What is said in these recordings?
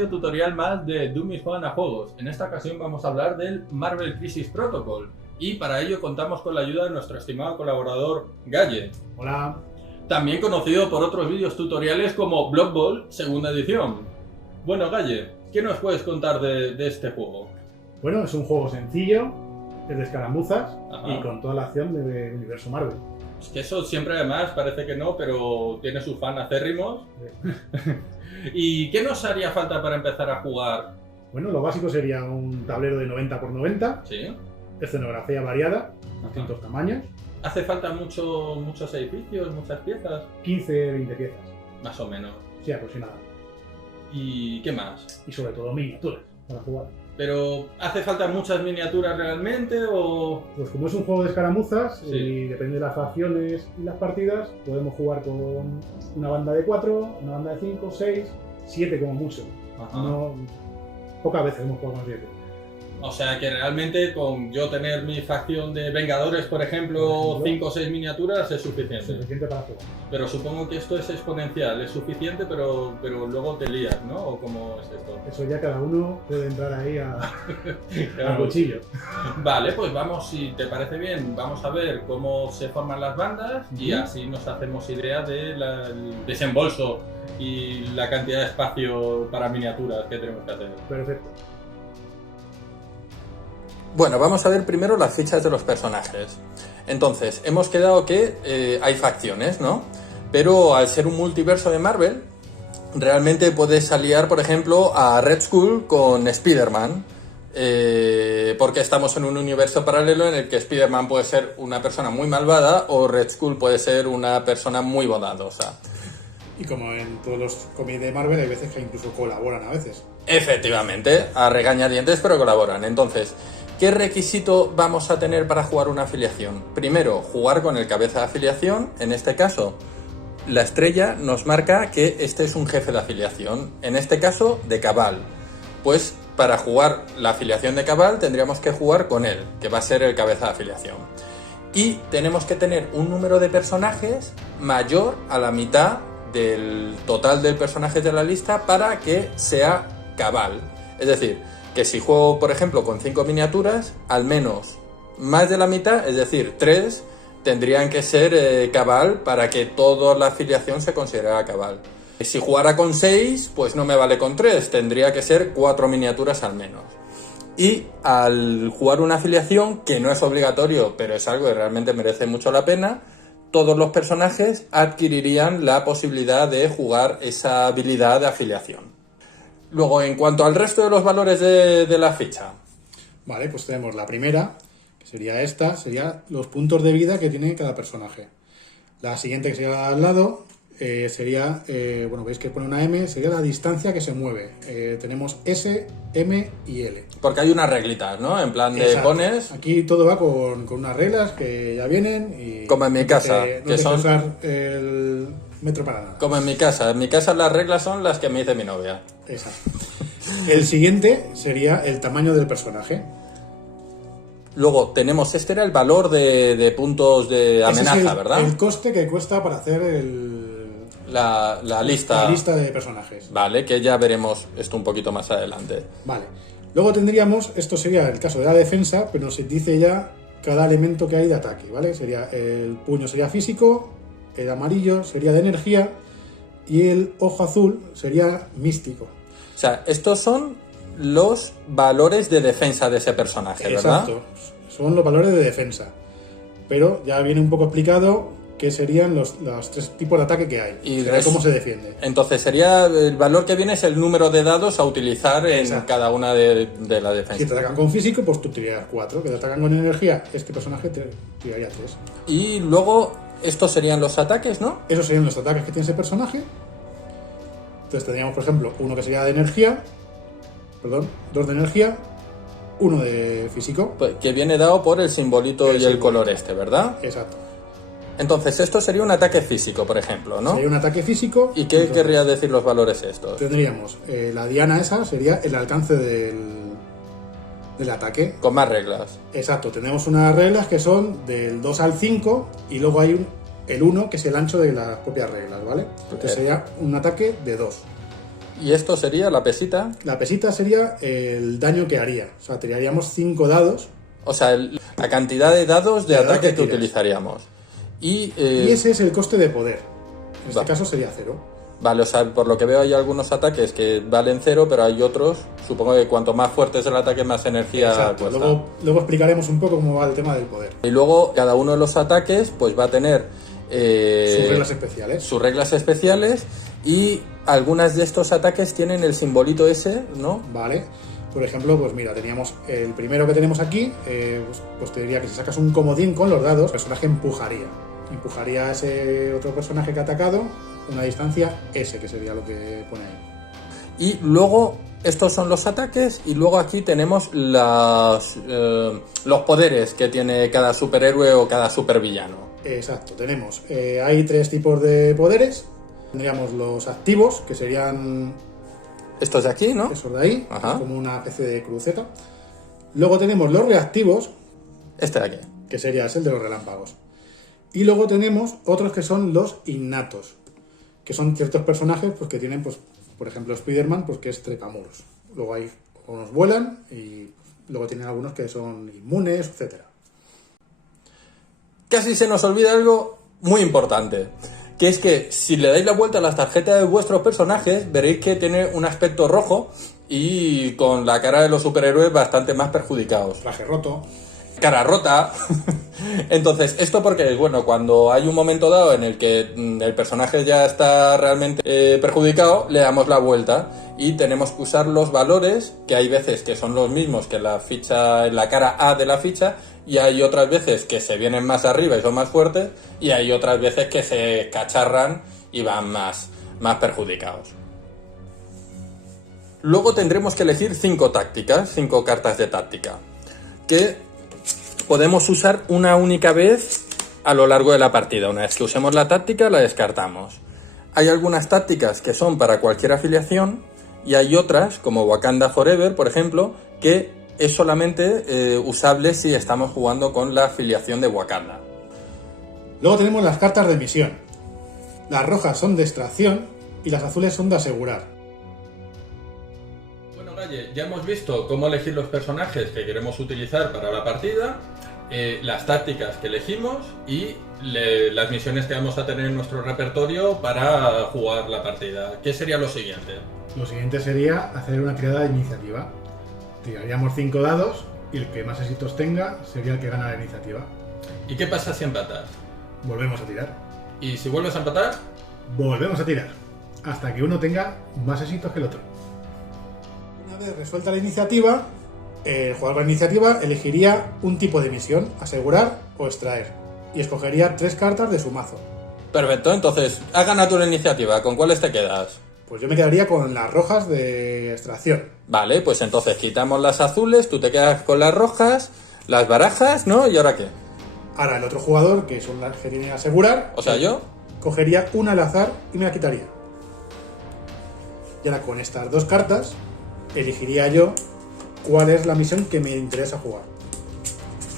vídeo tutorial más de Dummies Juegan a Juegos. En esta ocasión vamos a hablar del Marvel Crisis Protocol y para ello contamos con la ayuda de nuestro estimado colaborador Galle. Hola. También conocido por otros vídeos tutoriales como Blood Bowl segunda edición. Bueno, Galle, ¿qué nos puedes contar de este juego? Bueno, es un juego sencillo, es de escaramuzas. Ajá. Y con toda la acción del universo Marvel. Es que eso siempre además parece que no, pero tiene sus fan acérrimos. ¿Y qué nos haría falta para empezar a jugar? Bueno, lo básico sería un tablero de 90 x 90, Sí. escenografía variada, distintos tamaños, ¿Hace falta muchos edificios, muchas piezas? 15-20 piezas, Más o menos. sí, aproximadamente. ¿Y qué más? Y sobre todo miniaturas para jugar. ¿Pero hace falta muchas miniaturas realmente o...? Pues como es un juego de escaramuzas, Sí. y depende de las facciones y las partidas, podemos jugar con una banda de 4, una banda de 5, 6, 7 como mucho. Ajá. No, pocas veces hemos jugado con 7. O sea que realmente con yo tener mi facción de Vengadores, por ejemplo, 5 o 6 miniaturas es suficiente. Suficiente para jugar. Pero supongo que esto es exponencial, es suficiente, pero luego te lías, ¿no? ¿O cómo es esto? Eso ya cada uno puede entrar ahí a Claro. cuchillo. Vale, pues vamos, si te parece bien, vamos a ver cómo se forman las bandas y así nos hacemos idea del desembolso y la cantidad de espacio para miniaturas que tenemos que hacer. Perfecto. Bueno, vamos a ver primero las fichas de los personajes. Entonces, hemos quedado que hay facciones, ¿no? Pero al ser un multiverso de Marvel, realmente puedes aliar, por ejemplo, a Red Skull con Spider-Man, porque estamos en un universo paralelo en el que Spider-Man puede ser una persona muy malvada o Red Skull puede ser una persona muy bondadosa. Y como en todos los cómics de Marvel, hay veces que incluso colaboran a veces. Efectivamente, a regañadientes, pero colaboran. Entonces, ¿qué requisito vamos a tener para jugar una afiliación? Primero, jugar con el cabeza de afiliación. En este caso, la estrella nos marca que este es un jefe de afiliación. En este caso, de Cabal. Pues para jugar la afiliación de Cabal tendríamos que jugar con él, que va a ser el cabeza de afiliación. Y tenemos que tener un número de personajes mayor a la mitad del total de personajes de la lista para que sea Cabal. Es decir, que si juego, por ejemplo, con 5 miniaturas, al menos más de la mitad, es decir, 3, tendrían que ser Cabal para que toda la afiliación se considerara Cabal. Si jugara con 6, pues no me vale con 3, tendría que ser 4 miniaturas al menos. Y al jugar una afiliación, que no es obligatorio, pero es algo que realmente merece mucho la pena, todos los personajes adquirirían la posibilidad de jugar esa habilidad de afiliación. Luego, en cuanto al resto de los valores de la ficha. Vale, pues tenemos la primera, que sería esta, sería los puntos de vida que tiene cada personaje. La siguiente, que sería al lado, sería, bueno, veis que pone una M, sería la distancia que se mueve. Tenemos S, M y L. Porque hay unas reglitas, ¿no? En plan de Exacto. pones... Aquí todo va con unas reglas que ya vienen y... Como en mi casa, no que te son- usar el metro para nada. Como en mi casa las reglas son las que me dice mi novia. Exacto. El siguiente sería el tamaño del personaje. Luego tenemos, este era el valor de puntos de Ese es amenaza, ¿verdad? El coste que cuesta para hacer La lista. la lista de personajes. Vale, que ya veremos esto un poquito más adelante. Vale. Luego tendríamos, esto sería el caso de la defensa, pero nos dice ya cada elemento que hay de ataque, ¿vale? Sería el puño sería físico, el amarillo sería de energía y el ojo azul sería místico. O sea, estos son los valores de defensa de ese personaje, ¿verdad? Exacto. Son los valores de defensa. Pero ya viene un poco explicado qué serían los 3 tipos de ataque que hay. Y Sería cómo se defiende. Entonces sería, el valor que viene es el número de dados a utilizar en Exacto. cada una de la Si defensa. te atacan con físico, pues tú tirarías 4. Que te atacan con energía, este personaje te tiraría 3. Y luego, estos serían los ataques, ¿no? Esos serían los ataques que tiene ese personaje. Entonces tendríamos, por ejemplo, uno que sería de energía, 2 de energía, 1 de físico. Pues, que viene dado por el simbolito El y el simbolito. color este, ¿verdad? Exacto. Entonces, esto sería un ataque físico, por ejemplo, ¿no? Sería un ataque físico. ¿Y qué entonces querría decir los valores estos? Tendríamos la diana esa, sería el alcance del ataque. Con más reglas. Exacto, tenemos unas reglas que son del 2 al 5 y luego hay el 1 que es el ancho de las propias reglas, ¿vale? Entonces sería un ataque de 2. ¿Y esto sería la pesita? La pesita sería el daño que haría. O sea, tiraríamos 5 dados. O sea, la cantidad de dados de De dados ataque que que tiras. utilizaríamos. Y Y ese es el coste de poder. En este Vale. caso sería 0. vale, o sea, por lo que veo hay algunos ataques que valen 0, pero hay otros, supongo que cuanto más fuerte es el ataque, más energía Exacto. cuesta. Luego explicaremos un poco cómo va el tema del poder. Y luego cada uno de los ataques pues va a tener Sus reglas especiales. sus reglas especiales, y algunas de estos ataques tienen el simbolito ese, ¿no? Vale. Por ejemplo, pues mira, teníamos el primero que tenemos aquí, pues te diría que si sacas un comodín con los dados, el personaje empujaría a ese otro personaje que ha atacado una distancia S, que sería lo que pone ahí. Y luego estos son los ataques, y luego aquí tenemos los poderes que tiene cada superhéroe o cada supervillano. Exacto, tenemos, hay 3 tipos de poderes. Tendríamos los activos, que serían Estos de aquí, ¿no? esos de ahí, Ajá. como una especie de cruceta. Luego tenemos los reactivos, Este de aquí. que sería el de los relámpagos. Y luego tenemos otros que son los innatos, que son ciertos personajes pues, que tienen, pues, por ejemplo, Spider-Man, pues, que es trepamuros. Luego hay unos vuelan y luego tienen algunos que son inmunes, etcétera. Casi se nos olvida algo muy importante, que es que si le dais la vuelta a las tarjetas de vuestros personajes, veréis que tiene un aspecto rojo y con la cara de los superhéroes bastante más perjudicados. Traje roto. Cara rota. Entonces, esto porque, bueno, cuando hay un momento dado en el que el personaje ya está realmente perjudicado, le damos la vuelta y tenemos que usar los valores, que hay veces que son los mismos que la ficha, en la cara A de la ficha, y hay otras veces que se vienen más arriba y son más fuertes, y hay otras veces que se cacharran y van más perjudicados. Luego tendremos que elegir 5 tácticas, 5 cartas de táctica, que podemos usar una única vez a lo largo de la partida. Una vez que usemos la táctica, la descartamos. Hay algunas tácticas que son para cualquier afiliación, y hay otras, como Wakanda Forever, por ejemplo, que es solamente usable si estamos jugando con la afiliación de Wakanda. Luego tenemos las cartas de misión. Las rojas son de extracción y las azules son de asegurar. Bueno, Galle, ya hemos visto cómo elegir los personajes que queremos utilizar para la partida, las tácticas que elegimos y las misiones que vamos a tener en nuestro repertorio para jugar la partida. ¿Qué sería lo siguiente? Lo siguiente sería hacer una tirada de iniciativa. Tiraríamos 5 dados y el que más éxitos tenga sería el que gana la iniciativa. ¿Y qué pasa si empatas? Volvemos a tirar. ¿Y si vuelves a empatar? Volvemos a tirar. Hasta que uno tenga más éxitos que el otro. Una vez resuelta la iniciativa, el jugador con la iniciativa elegiría un tipo de misión, asegurar o extraer, y escogería 3 cartas de su mazo. Perfecto, entonces, has ganado tú la iniciativa. ¿Con cuáles te quedas? Pues yo me quedaría con las rojas de extracción. Vale, pues entonces quitamos las azules, tú te quedas con las rojas, las barajas, ¿no? ¿Y ahora qué? Ahora el otro jugador, que son las que tienen asegurar, O sea, yo... cogería una al azar y me la quitaría. Y ahora con estas 2 cartas elegiría yo cuál es la misión que me interesa jugar.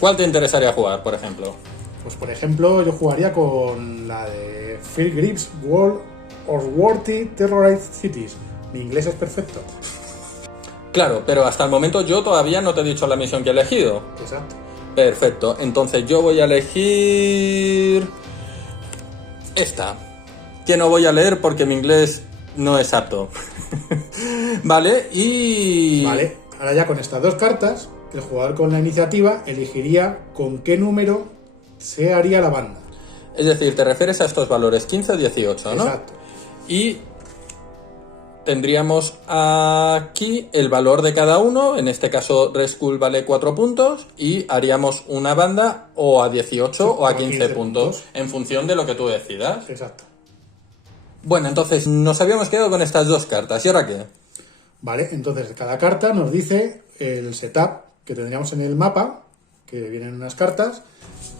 ¿Cuál te interesaría jugar, por ejemplo? Pues por ejemplo yo jugaría con la de Phil Grips World Worthy Terrorized Cities. Mi inglés es perfecto. Claro, pero hasta el momento yo todavía no te he dicho la misión que he elegido. Exacto. Perfecto, entonces yo voy a elegir... esta, que no voy a leer porque mi inglés no es apto. Vale, y... Vale, ahora ya con estas 2 cartas, el jugador con la iniciativa elegiría con qué número se haría la banda. Es decir, te refieres a estos valores 15 o 18, ¿no? Exacto. Y tendríamos aquí el valor de cada uno. En este caso Red Skull vale 4 puntos y haríamos una banda o a 18 o a 15 puntos en función de lo que tú decidas. Exacto. Bueno, entonces nos habíamos quedado con estas 2 cartas. ¿Y ahora qué? Vale, entonces cada carta nos dice el setup que tendríamos en el mapa, que vienen unas cartas,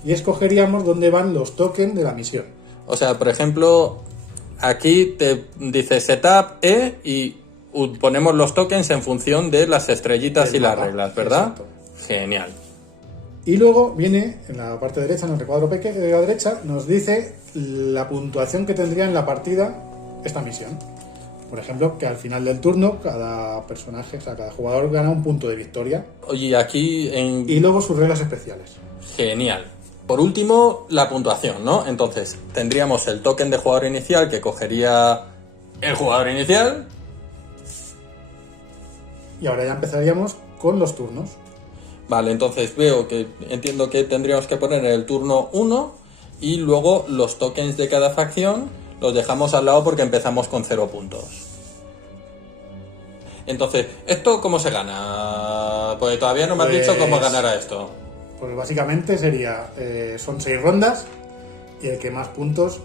y escogeríamos dónde van los tokens de la misión. O sea, por ejemplo, aquí te dice setup E y ponemos los tokens en función de las estrellitas Del y las mapa. reglas, ¿verdad? Exacto. Genial. Y luego viene en la parte derecha, en el recuadro pequeño de la derecha, nos dice la puntuación que tendría en la partida esta misión. Por ejemplo, que al final del turno cada personaje, o sea, cada jugador gana un punto de victoria. Oye, aquí en... Y luego sus reglas especiales. Genial. Por último, la puntuación, ¿no? Entonces, tendríamos el token de jugador inicial que cogería el jugador inicial. Y ahora ya empezaríamos con los turnos. Vale, entonces entiendo que tendríamos que poner el turno 1 y luego los tokens de cada facción los dejamos al lado porque empezamos con 0 puntos. Entonces, ¿esto cómo se gana? Porque todavía no me has dicho cómo ganar a esto. Pues básicamente sería, son 6 rondas y el que más puntos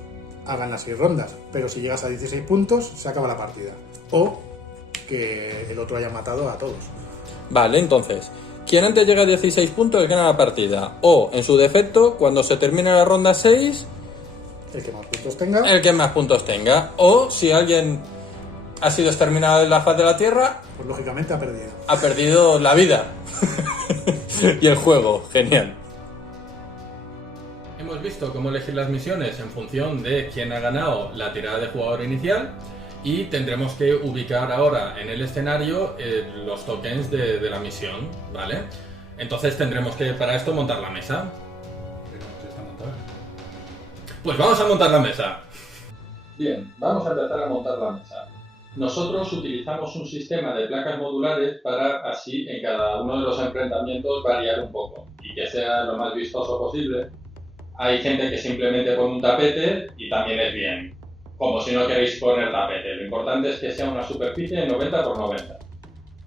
hagan las 6 rondas. Pero si llegas a 16 puntos, se acaba la partida. O que el otro haya matado a todos. Vale, entonces, quien antes llega a 16 puntos gana la partida. O, en su defecto, cuando se termine la ronda 6, el que más puntos tenga. El que más puntos tenga. O, si alguien ha sido exterminado de la faz de la Tierra, pues lógicamente ha perdido. Ha perdido la vida. Y el juego, genial. Hemos visto cómo elegir las misiones en función de quién ha ganado la tirada de jugador inicial y tendremos que ubicar ahora en el escenario los tokens de la misión, ¿vale? Entonces tendremos que para esto montar la mesa. Pero ya está montada. Pues vamos a montar la mesa. Bien, vamos a empezar a montar la mesa. Nosotros utilizamos un sistema de placas modulares para así en cada uno de los enfrentamientos variar un poco y que sea lo más vistoso posible. Hay gente que simplemente pone un tapete y también es bien, como si no queréis poner tapete. Lo importante es que sea una superficie de 90 por 90.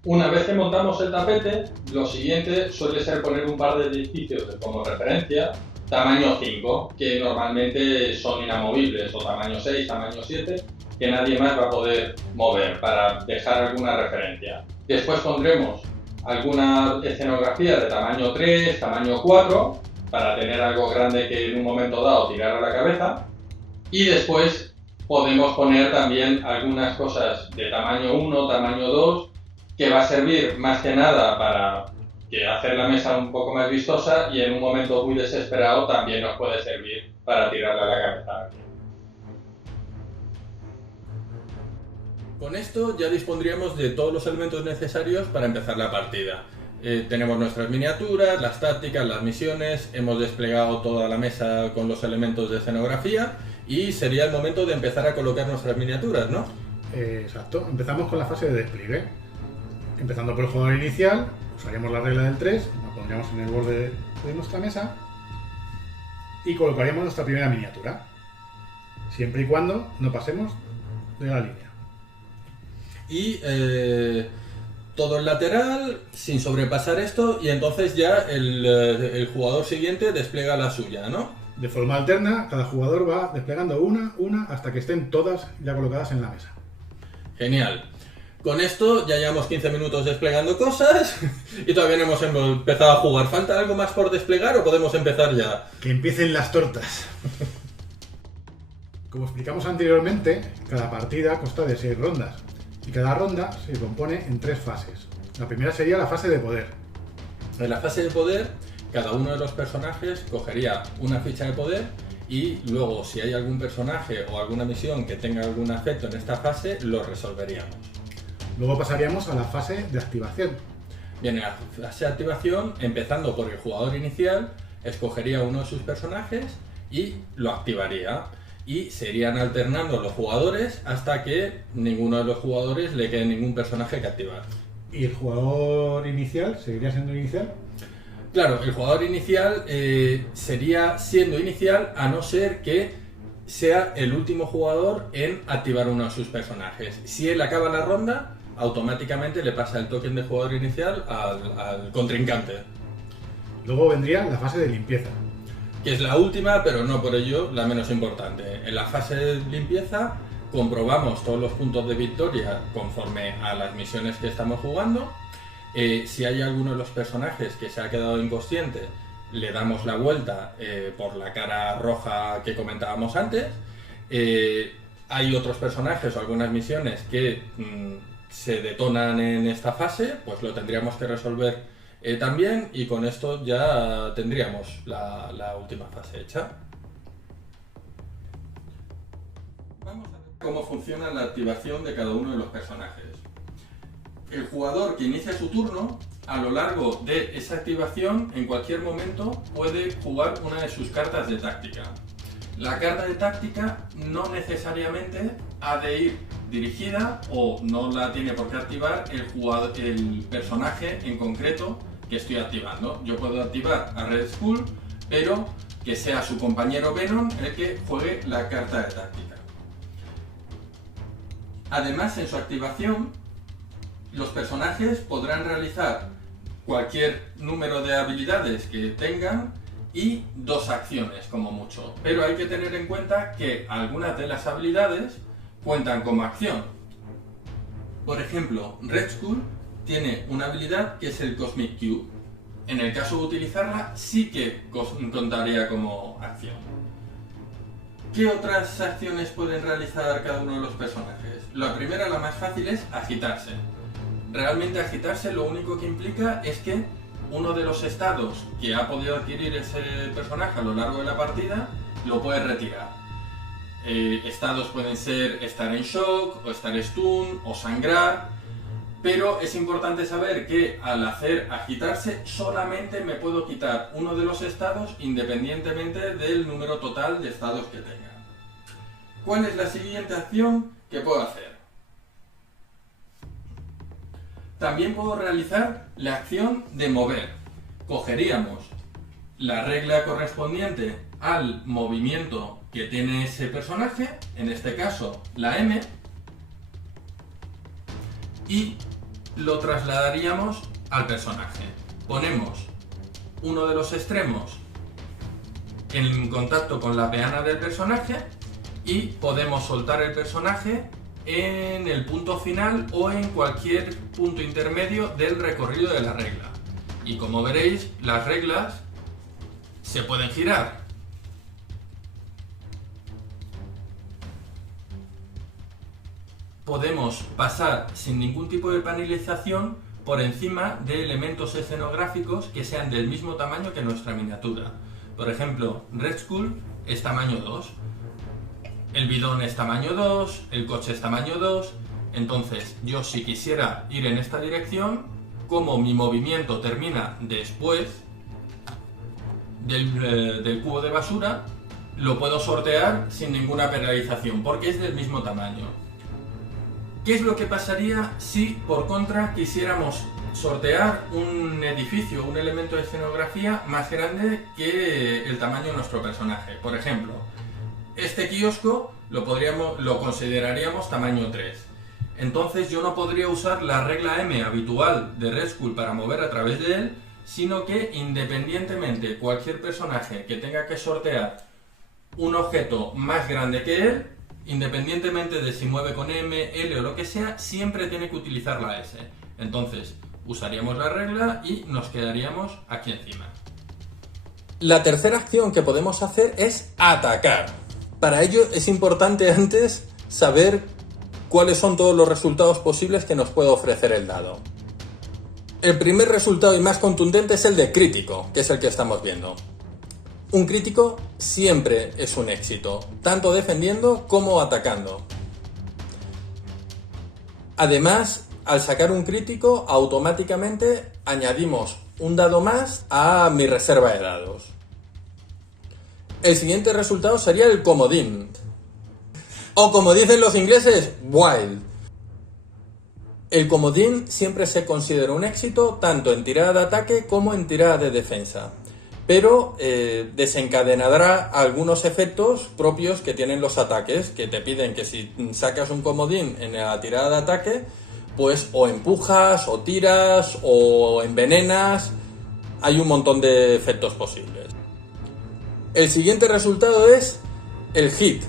Una vez que montamos el tapete, lo siguiente suele ser poner un par de edificios como referencia, tamaño 5, que normalmente son inamovibles, o tamaño 6, tamaño 7, que nadie más va a poder mover para dejar alguna referencia. Después pondremos alguna escenografía de tamaño 3, tamaño 4, para tener algo grande que en un momento dado tirar a la cabeza. Y después podemos poner también algunas cosas de tamaño 1, tamaño 2, que va a servir más que nada para hacer la mesa un poco más vistosa y en un momento muy desesperado también nos puede servir para tirarla a la cabeza. Con esto ya dispondríamos de todos los elementos necesarios para empezar la partida. Tenemos nuestras miniaturas, las tácticas, las misiones, hemos desplegado toda la mesa con los elementos de escenografía y sería el momento de empezar a colocar nuestras miniaturas, ¿no? Exacto, empezamos con la fase de despliegue. Empezando por el jugador inicial, usaríamos la regla del 3, la pondríamos en el borde de nuestra mesa y colocaríamos nuestra primera miniatura, siempre y cuando no pasemos de la línea. Y todo el lateral sin sobrepasar esto y entonces ya el jugador siguiente despliega la suya, ¿no? De forma alterna, cada jugador va desplegando una hasta que estén todas ya colocadas en la mesa. Genial. Con esto ya llevamos 15 minutos desplegando cosas y todavía no hemos empezado a jugar. ¿Falta algo más por desplegar o podemos empezar ya? Que empiecen las tortas. Como explicamos anteriormente, cada partida consta de 6 rondas y cada ronda se compone en 3 fases. La primera sería la fase de poder. En la fase de poder, cada uno de los personajes cogería una ficha de poder y luego si hay algún personaje o alguna misión que tenga algún efecto en esta fase, lo resolveríamos. Luego pasaríamos a la fase de activación. Bien, en la fase de activación, empezando por el jugador inicial, escogería uno de sus personajes y lo activaría. Y se irían alternando los jugadores hasta que ninguno de los jugadores le quede ningún personaje que activar. ¿Y el jugador inicial seguiría siendo inicial? Claro, el jugador inicial sería siendo inicial a no ser que sea el último jugador en activar uno de sus personajes. Si él acaba la ronda, automáticamente le pasa el token de jugador inicial al contrincante. Luego vendría la fase de limpieza. Que es la última, pero no por ello la menos importante. En la fase de limpieza comprobamos todos los puntos de victoria conforme a las misiones que estamos jugando. Si hay alguno de los personajes que se ha quedado inconsciente, le damos la vuelta por la cara roja que comentábamos antes. Hay otros personajes o algunas misiones que se detonan en esta fase, pues lo tendríamos que resolver también, y con esto ya tendríamos la última fase hecha. Vamos a ver. cómo funciona la activación de cada uno de los personajes. El jugador que inicia su turno, a lo largo de esa activación, en cualquier momento puede jugar una de sus cartas de táctica. La carta de táctica no necesariamente ha de ir dirigida o no la tiene por qué activar el personaje en concreto que estoy activando. Yo puedo activar a Red Skull, pero que sea su compañero Venom el que juegue la carta de táctica. Además, en su activación, los personajes podrán realizar cualquier número de habilidades que tengan y 2 acciones como mucho. Pero hay que tener en cuenta que algunas de las habilidades cuentan como acción. Por ejemplo, Red Skull tiene una habilidad que es el Cosmic Cube. En el caso de utilizarla, sí que contaría como acción. ¿Qué otras acciones pueden realizar cada uno de los personajes? La primera, la más fácil, es agitarse. Realmente agitarse lo único que implica es que uno de los estados que ha podido adquirir ese personaje a lo largo de la partida lo puede retirar. Estados pueden ser estar en shock, o estar stun, o sangrar, pero es importante saber que al hacer agitarse solamente me puedo quitar uno de los estados independientemente del número total de estados que tenga. ¿Cuál es la siguiente acción que puedo hacer? También puedo realizar la acción de mover. Cogeríamos la regla correspondiente al movimiento que tiene ese personaje, en este caso la M, y lo trasladaríamos al personaje. Ponemos uno de los extremos en contacto con la peana del personaje y podemos soltar el personaje en el punto final o en cualquier punto intermedio del recorrido de la regla. Y como veréis, las reglas se pueden girar. Podemos pasar sin ningún tipo de panelización por encima de elementos escenográficos que sean del mismo tamaño que nuestra miniatura. Por ejemplo, Red Skull es tamaño 2. El bidón es tamaño 2, el coche es tamaño 2, entonces yo si quisiera ir en esta dirección, como mi movimiento termina después del cubo de basura, lo puedo sortear sin ninguna penalización, porque es del mismo tamaño. ¿Qué es lo que pasaría si, por contra, quisiéramos sortear un edificio, un elemento de escenografía más grande que el tamaño de nuestro personaje? Por ejemplo, este kiosco lo consideraríamos tamaño 3. Entonces yo no podría usar la regla M habitual de Red Skull para mover a través de él, sino que independientemente cualquier personaje que tenga que sortear un objeto más grande que él, independientemente de si mueve con M, L o lo que sea, siempre tiene que utilizar la S. Entonces usaríamos la regla y nos quedaríamos aquí encima. La tercera acción que podemos hacer es atacar. Para ello es importante antes saber cuáles son todos los resultados posibles que nos puede ofrecer el dado. El primer resultado y más contundente es el de crítico, que es el que estamos viendo. Un crítico siempre es un éxito, tanto defendiendo como atacando. Además, al sacar un crítico, automáticamente añadimos un dado más a mi reserva de dados. El siguiente resultado sería el comodín. O como dicen los ingleses, wild. El comodín siempre se considera un éxito tanto en tirada de ataque como en tirada de defensa. Pero desencadenará algunos efectos propios que tienen los ataques, que te piden que si sacas un comodín en la tirada de ataque, pues o empujas, o tiras, o envenenas. Hay un montón de efectos posibles. El siguiente resultado es el hit,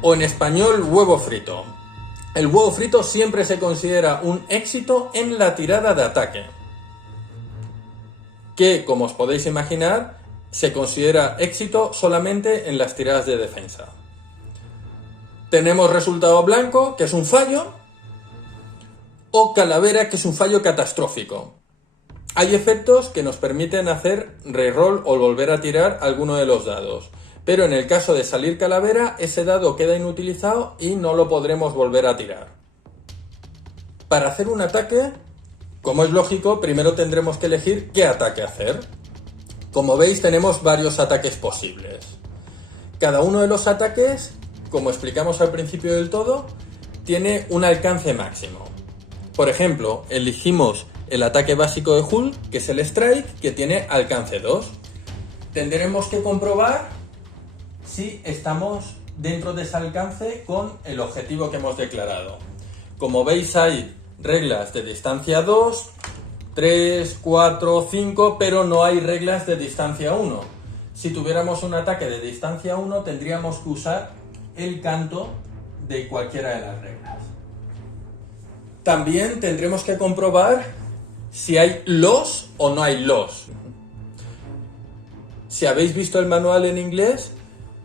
o en español huevo frito. El huevo frito siempre se considera un éxito en la tirada de ataque, que, como os podéis imaginar, se considera éxito solamente en las tiradas de defensa. Tenemos resultado blanco, que es un fallo, o calavera, que es un fallo catastrófico. Hay efectos que nos permiten hacer reroll o volver a tirar alguno de los dados, pero en el caso de salir calavera, ese dado queda inutilizado y no lo podremos volver a tirar. Para hacer un ataque, como es lógico, primero tendremos que elegir qué ataque hacer. Como veis, tenemos varios ataques posibles. Cada uno de los ataques, como explicamos al principio del todo, tiene un alcance máximo. Por ejemplo, elegimos el ataque básico de Hulk, que es el Strike, que tiene alcance 2. Tendremos que comprobar si estamos dentro de ese alcance con el objetivo que hemos declarado. Como veis, hay reglas de distancia 2, 3, 4, 5, pero no hay reglas de distancia 1. Si tuviéramos un ataque de distancia 1, tendríamos que usar el canto de cualquiera de las reglas. También tendremos que comprobar si hay los o no hay los. Si habéis visto el manual en inglés,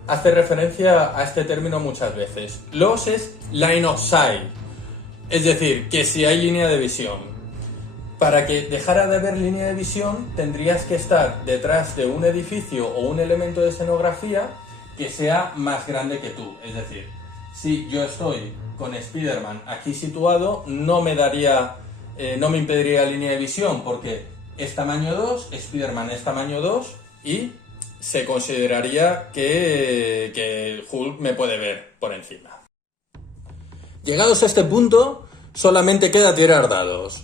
hace referencia a este término muchas veces. Los es line of sight, es decir, que si hay línea de visión. Para que dejara de haber línea de visión, tendrías que estar detrás de un edificio o un elemento de escenografía que sea más grande que tú. Es decir, si yo estoy con Spider-Man aquí situado, no me impediría línea de visión, porque es tamaño 2, Spider-Man es tamaño 2 y se consideraría que Hulk me puede ver por encima. Llegados a este punto, solamente queda tirar dados.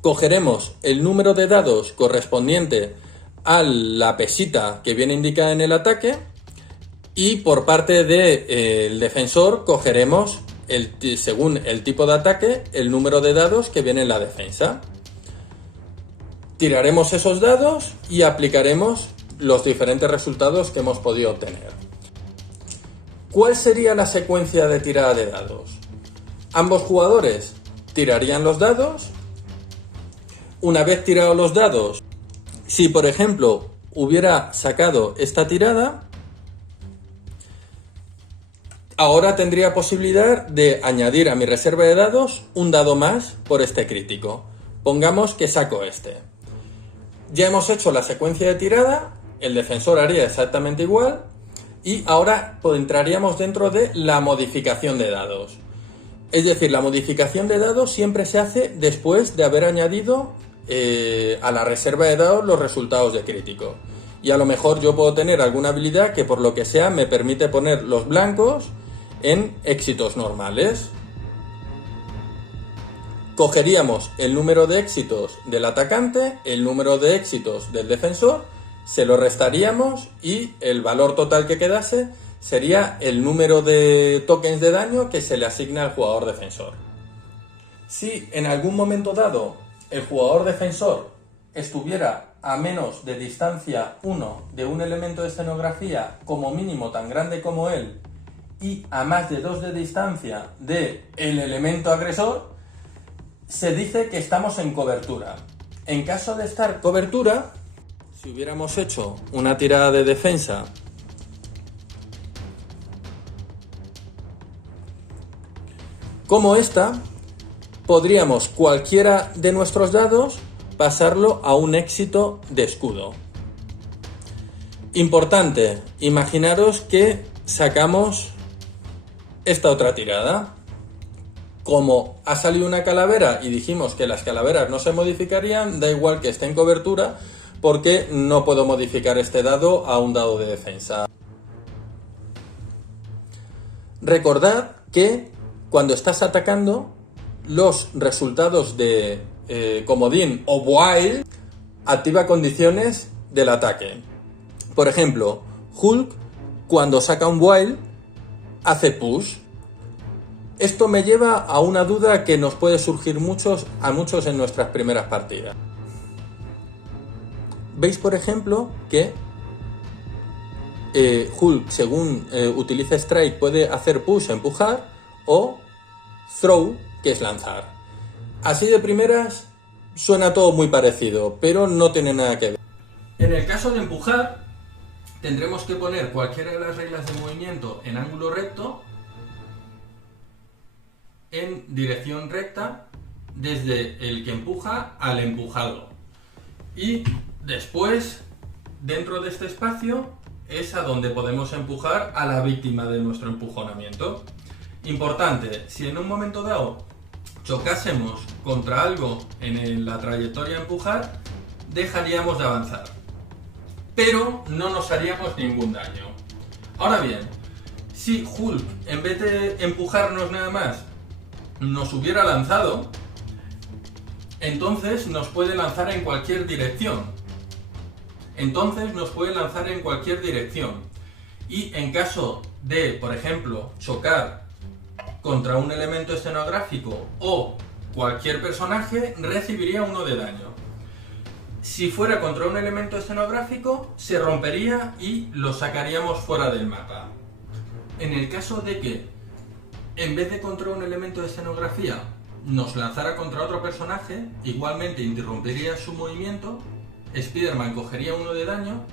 Cogeremos el número de dados correspondiente a la pesita que viene indicada en el ataque y por parte del defensor cogeremos, según el tipo de ataque, el número de dados que viene en la defensa. Tiraremos esos dados y aplicaremos los diferentes resultados que hemos podido obtener. ¿Cuál sería la secuencia de tirada de dados? Ambos jugadores tirarían los dados. Una vez tirados los dados, si por ejemplo hubiera sacado esta tirada, ahora tendría posibilidad de añadir a mi reserva de dados un dado más por este crítico. Pongamos que saco este. Ya hemos hecho la secuencia de tirada, el defensor haría exactamente igual y ahora entraríamos dentro de la modificación de dados. Es decir, la modificación de dados siempre se hace después de haber añadido a la reserva de dados los resultados de crítico. Y a lo mejor yo puedo tener alguna habilidad que por lo que sea me permite poner los blancos en éxitos normales. Cogeríamos el número de éxitos del atacante, el número de éxitos del defensor, se lo restaríamos y el valor total que quedase sería el número de tokens de daño que se le asigna al jugador defensor. Si en algún momento dado el jugador defensor estuviera a menos de distancia 1 de un elemento de escenografía como mínimo tan grande como él y a más de 2 de distancia del elemento agresor, se dice que estamos en cobertura. En caso de estar cobertura, si hubiéramos hecho una tirada de defensa como esta, podríamos cualquiera de nuestros dados pasarlo a un éxito de escudo. Importante, imaginaros que sacamos esta otra tirada. Como ha salido una calavera y dijimos que las calaveras no se modificarían, da igual que esté en cobertura porque no puedo modificar este dado a un dado de defensa. Recordad que cuando estás atacando, los resultados de comodín o while activa condiciones del ataque. Por ejemplo, Hulk, cuando saca un while, hace push. Esto me lleva a una duda que nos puede surgir a muchos en nuestras primeras partidas. Veis, por ejemplo, que Hulk, según utiliza strike, puede hacer push, empujar, o throw, que es lanzar. Así de primeras suena todo muy parecido, pero no tiene nada que ver. En el caso de empujar, tendremos que poner cualquiera de las reglas de movimiento en ángulo recto, en dirección recta, desde el que empuja al empujado. Y después, dentro de este espacio, es a donde podemos empujar a la víctima de nuestro empujonamiento. Importante, si en un momento dado chocásemos contra algo en la trayectoria a empujar, dejaríamos de avanzar, pero no nos haríamos ningún daño. Ahora bien, si Hulk, en vez de empujarnos nada más, nos hubiera lanzado, entonces nos puede lanzar en cualquier dirección. Y en caso de, por ejemplo, chocar contra un elemento escenográfico o cualquier personaje, recibiría 1 de daño. Si fuera contra un elemento escenográfico, se rompería y lo sacaríamos fuera del mapa. En el caso de que, en vez de contra un elemento de escenografía, nos lanzara contra otro personaje, igualmente interrumpiría su movimiento, Spider-Man cogería 1 de daño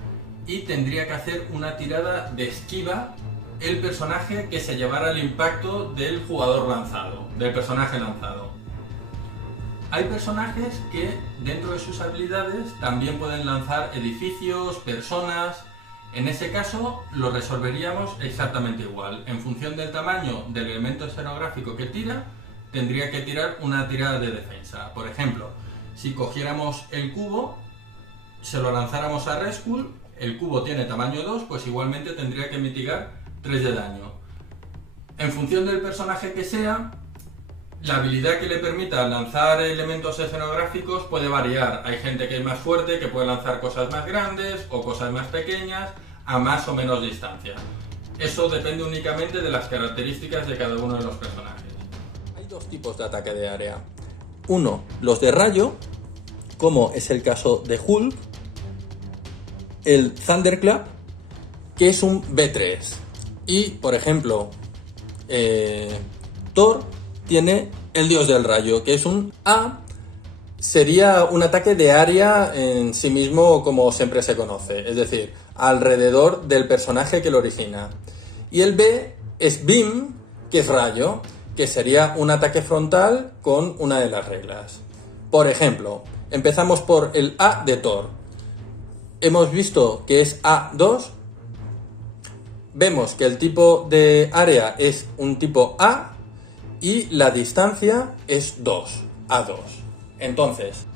y tendría que hacer una tirada de esquiva el personaje que se llevara el impacto del jugador lanzado, del personaje lanzado. Hay personajes que dentro de sus habilidades también pueden lanzar edificios, personas. En ese caso lo resolveríamos exactamente igual. En función del tamaño del elemento escenográfico que tira, tendría que tirar una tirada de defensa. Por ejemplo, si cogiéramos el cubo, se lo lanzáramos a Red Skull, el cubo tiene tamaño 2, pues igualmente tendría que mitigar 3 de daño. En función del personaje que sea, la habilidad que le permita lanzar elementos escenográficos puede variar. Hay gente que es más fuerte, que puede lanzar cosas más grandes o cosas más pequeñas a más o menos distancia. Eso depende únicamente de las características de cada uno de los personajes. Hay 2 tipos de ataque de área. Uno, los de rayo, como es el caso de Hulk, el Thunderclap, que es un B3. Y, por ejemplo, Thor tiene el dios del rayo, que es un A, sería un ataque de área en sí mismo como siempre se conoce, es decir, alrededor del personaje que lo origina. Y el B es Beam, que es rayo, que sería un ataque frontal con una de las reglas. Por ejemplo, empezamos por el A de Thor. Hemos visto que es A2. Vemos que el tipo de área es un tipo A y la distancia es 2, A2. Entonces,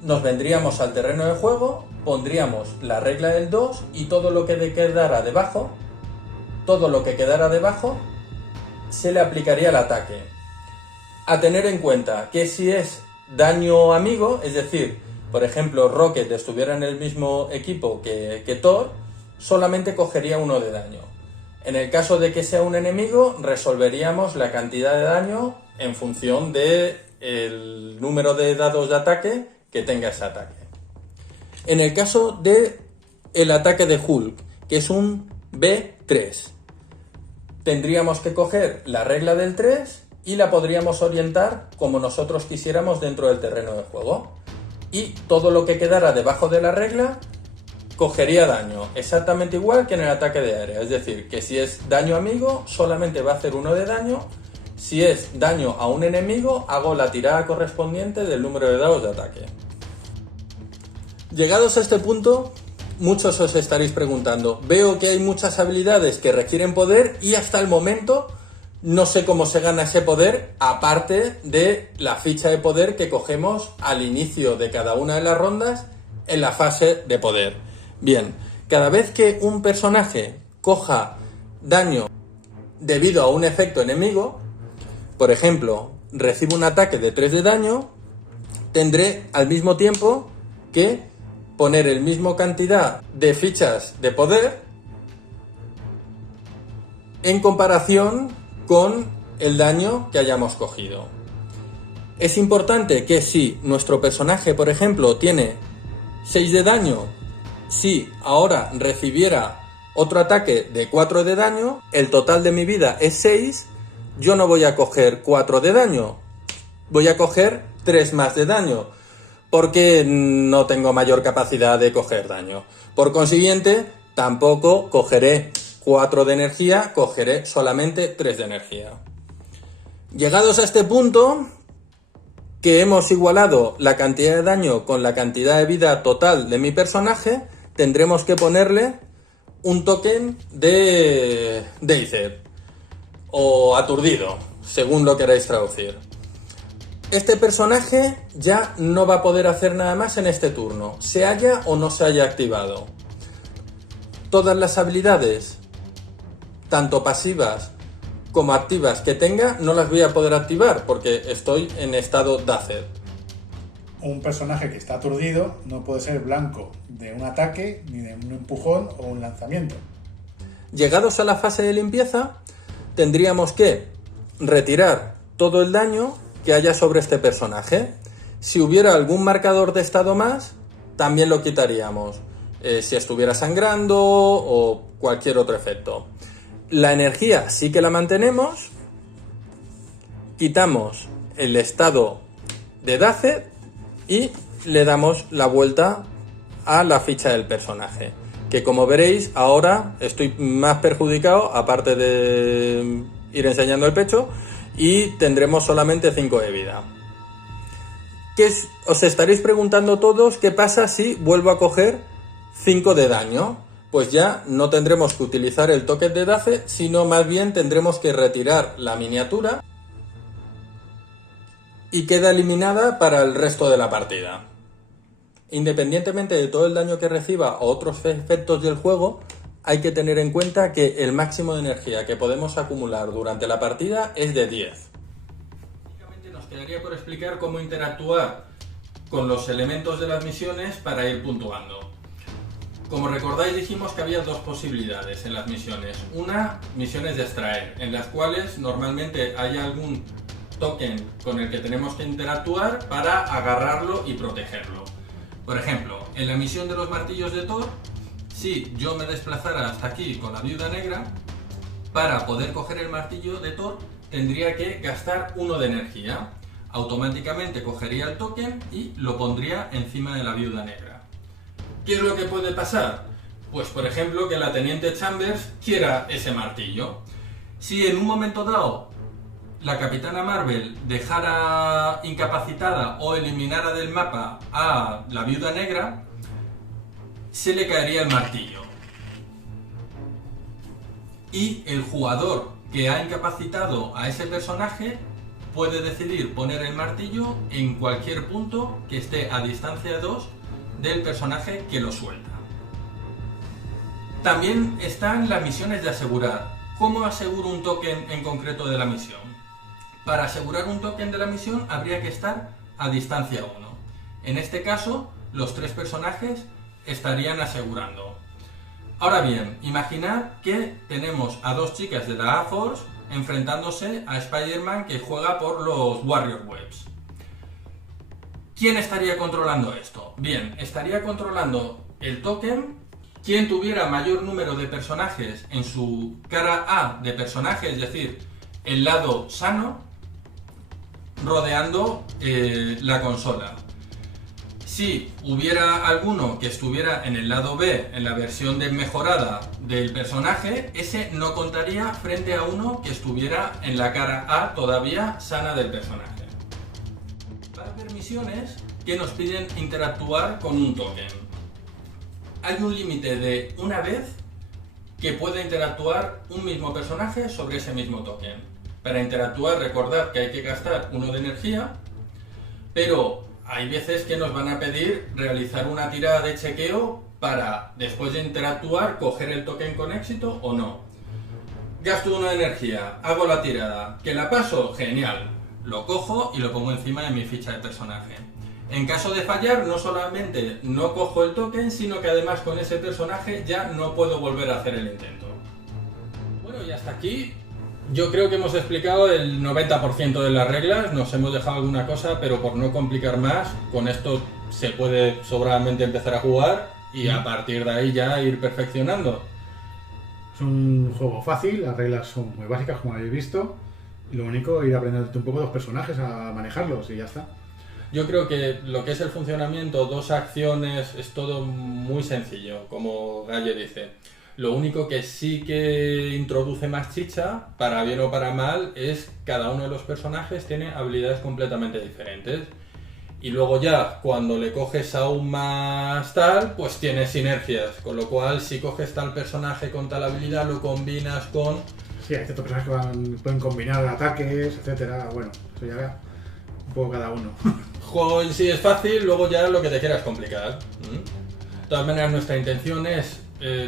nos vendríamos al terreno de juego, pondríamos la regla del 2 y todo lo que quedara debajo, se le aplicaría el ataque. A tener en cuenta que si es daño amigo, es decir, por ejemplo, Rocket estuviera en el mismo equipo que Thor, solamente cogería 1 de daño. En el caso de que sea un enemigo, resolveríamos la cantidad de daño en función del número de dados de ataque que tenga ese ataque. En el caso de el ataque de Hulk, que es un B3, tendríamos que coger la regla del 3 y la podríamos orientar como nosotros quisiéramos dentro del terreno de juego. Y todo lo que quedara debajo de la regla cogería daño, exactamente igual que en el ataque de área. Es decir, que si es daño amigo, solamente va a hacer 1 de daño. Si es daño a un enemigo, hago la tirada correspondiente del número de dados de ataque. Llegados a este punto, muchos os estaréis preguntando, veo que hay muchas habilidades que requieren poder y hasta el momento no sé cómo se gana ese poder, aparte de la ficha de poder que cogemos al inicio de cada una de las rondas en la fase de poder. Bien, cada vez que un personaje coja daño debido a un efecto enemigo, por ejemplo, recibe un ataque de 3 de daño, tendré al mismo tiempo que poner el mismo cantidad de fichas de poder en comparación con el daño que hayamos cogido. Es importante que si nuestro personaje, por ejemplo, tiene 6 de daño, si ahora recibiera otro ataque de 4 de daño, el total de mi vida es 6, yo no voy a coger 4 de daño, voy a coger 3 más de daño, porque no tengo mayor capacidad de coger daño. Por consiguiente, tampoco cogeré 4 de energía, cogeré solamente 3 de energía. Llegados a este punto, que hemos igualado la cantidad de daño con la cantidad de vida total de mi personaje, tendremos que ponerle un token de Dazed o aturdido, según lo queráis traducir. Este personaje ya no va a poder hacer nada más en este turno, se haya o no se haya activado. Todas las habilidades, tanto pasivas como activas que tenga, no las voy a poder activar porque estoy en estado Dazed. Un personaje que está aturdido no puede ser blanco de un ataque, ni de un empujón o un lanzamiento. Llegados a la fase de limpieza, tendríamos que retirar todo el daño que haya sobre este personaje. Si hubiera algún marcador de estado más, también lo quitaríamos. Si estuviera sangrando o cualquier otro efecto. La energía sí que la mantenemos. Quitamos el estado de Dazed y le damos la vuelta a la ficha del personaje. Que como veréis, ahora estoy más perjudicado, aparte de ir enseñando el pecho, y tendremos solamente 5 de vida. Os estaréis preguntando todos qué pasa si vuelvo a coger 5 de daño. Pues ya no tendremos que utilizar el token de Dazed, sino más bien tendremos que retirar la miniatura y queda eliminada para el resto de la partida. Independientemente de todo el daño que reciba o otros efectos del juego, hay que tener en cuenta que el máximo de energía que podemos acumular durante la partida es de 10. Únicamente nos quedaría por explicar cómo interactuar con los elementos de las misiones para ir puntuando. Como recordáis, dijimos que había dos posibilidades en las misiones. Una, misiones de extraer, en las cuales normalmente hay algún token con el que tenemos que interactuar para agarrarlo y protegerlo. Por ejemplo, en la misión de los martillos de Thor, si yo me desplazara hasta aquí con la viuda negra, para poder coger el martillo de Thor tendría que gastar 1 de energía. Automáticamente cogería el token y lo pondría encima de la viuda negra. ¿Qué es lo que puede pasar? Pues por ejemplo que la teniente Chambers quiera ese martillo. Si en un momento dado la Capitana Marvel dejara incapacitada o eliminara del mapa a la Viuda Negra, se le caería el martillo. Y el jugador que ha incapacitado a ese personaje puede decidir poner el martillo en cualquier punto que esté a distancia 2 del personaje que lo suelta. También están las misiones de asegurar. ¿Cómo aseguro un token en concreto de la misión? Para asegurar un token de la misión habría que estar a distancia 1. En este caso, los 3 personajes estarían asegurando. Ahora bien, imaginad que tenemos a 2 chicas de la A-Force enfrentándose a Spider-Man que juega por los Warrior Webs. ¿Quién estaría controlando esto? Bien, estaría controlando el token quien tuviera mayor número de personajes en su cara A de personaje, es decir, el lado sano, rodeando la consola. Si hubiera alguno que estuviera en el lado B, en la versión mejorada del personaje, ese no contaría frente a uno que estuviera en la cara A todavía sana del personaje. Va a haber misiones que nos piden interactuar con un token. Hay un límite de una vez que puede interactuar un mismo personaje sobre ese mismo token. Para interactuar, recordad que hay que gastar 1 de energía, pero hay veces que nos van a pedir realizar una tirada de chequeo para, después de interactuar, coger el token con éxito o no. Gasto 1 de energía, hago la tirada, que la paso, genial, lo cojo y lo pongo encima de mi ficha de personaje. En caso de fallar, no solamente no cojo el token, sino que además con ese personaje ya no puedo volver a hacer el intento. Bueno, y hasta aquí yo creo que hemos explicado el 90% de las reglas, nos hemos dejado alguna cosa, pero por no complicar más, con esto se puede sobradamente empezar a jugar y a partir de ahí ya ir perfeccionando. Es un juego fácil, las reglas son muy básicas como habéis visto, y lo único es ir aprendiendo un poco los personajes a manejarlos y ya está. Yo creo que lo que es el funcionamiento, 2 acciones, es todo muy sencillo, como Galle dice. Lo único que sí que introduce más chicha, para bien o para mal, es cada uno de los personajes tiene habilidades completamente diferentes. Y luego ya, cuando le coges aún más tal, pues tienes sinergias. Con lo cual, si coges tal personaje con tal habilidad, lo combinas con... Sí, hay ciertos personajes que pueden combinar ataques, etcétera. Bueno, eso ya un poco cada uno. Juego en sí es fácil, luego ya lo que te quieras complicar. De todas maneras, nuestra intención es,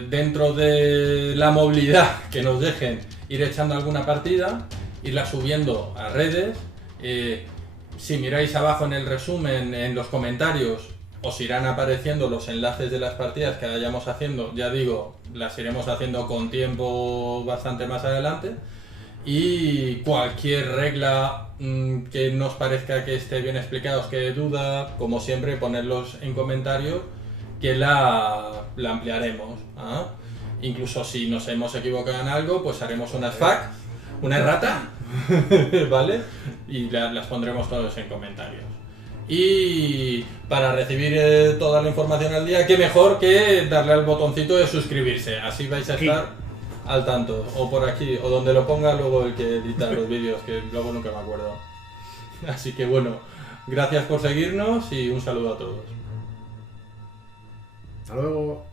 dentro de la movilidad que nos dejen, ir echando alguna partida, irla subiendo a redes. Si miráis abajo en el resumen, en los comentarios, os irán apareciendo los enlaces de las partidas que vayamos haciendo. Ya digo, las iremos haciendo con tiempo bastante más adelante. Y cualquier regla que nos parezca que esté bien explicada, os quede duda, como siempre, ponedlos en comentarios que la ampliaremos. ¿Ah? Incluso si nos hemos equivocado en algo, pues haremos unas FAQ, una errata, ¿vale? Y las pondremos todos en comentarios. Y para recibir toda la información al día, qué mejor que darle al botoncito de suscribirse, así vais a estar al tanto, o por aquí, o donde lo ponga luego el que edita los vídeos, que luego nunca me acuerdo. Así que bueno, gracias por seguirnos y un saludo a todos. Hasta luego.